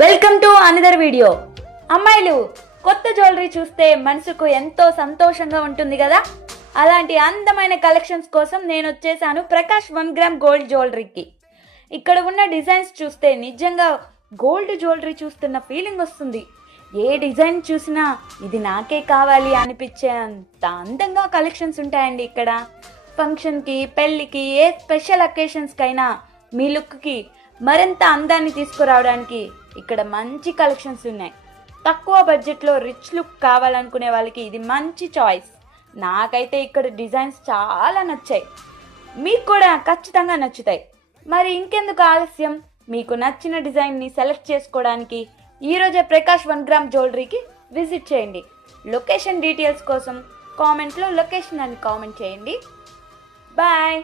Welcome to another video. అమ్మాయిలు కొత్త jewellery చూస్తే మనసుకు ఎంతో సంతోషంగా ఉంటుంది కదా. అలాంటి అందమైన కలెక్షన్స్ కోసం నేను వచ్చేసాను ప్రకాష్ 1 గ్రామ్ గోల్డ్ జ్యువెలరీకి. ఇక్కడ ఉన్న డిజైన్స్ చూస్తే నిజంగా గోల్డ్ జ్యువెలరీ చూస్తున్న ఫీలింగ్ వస్తుంది. ఏ డిజైన్ చూసినా ఇది నాకే కావాలి అనిపించే అంత అందంగా కలెక్షన్స్ ఉంటాయండి ఇక్కడ. ఫంక్షన్కి, పెళ్ళికి, ఏ స్పెషల్ అకేషన్స్కైనా మీ లుక్కి మరింత అందాన్ని తీసుకురావడానికి ఇక్కడ మంచి కలెక్షన్స్ ఉన్నాయి. తక్కువ బడ్జెట్లో రిచ్ లుక్ కావాలనుకునే వాళ్ళకి ఇది మంచి చాయిస్. నాకైతే ఇక్కడ డిజైన్స్ చాలా నచ్చాయి, మీకు కూడా ఖచ్చితంగా నచ్చుతాయి. మరి ఇంకెందుకు ఆలస్యం, మీకు నచ్చిన డిజైన్ని సెలెక్ట్ చేసుకోవడానికి ఈరోజే ప్రకాష్ 1 గ్రామ్ జ్యువెలరీకి విజిట్ చేయండి. లొకేషన్ డీటెయిల్స్ కోసం కామెంట్లో లొకేషన్ అని కామెంట్ చేయండి. బాయ్.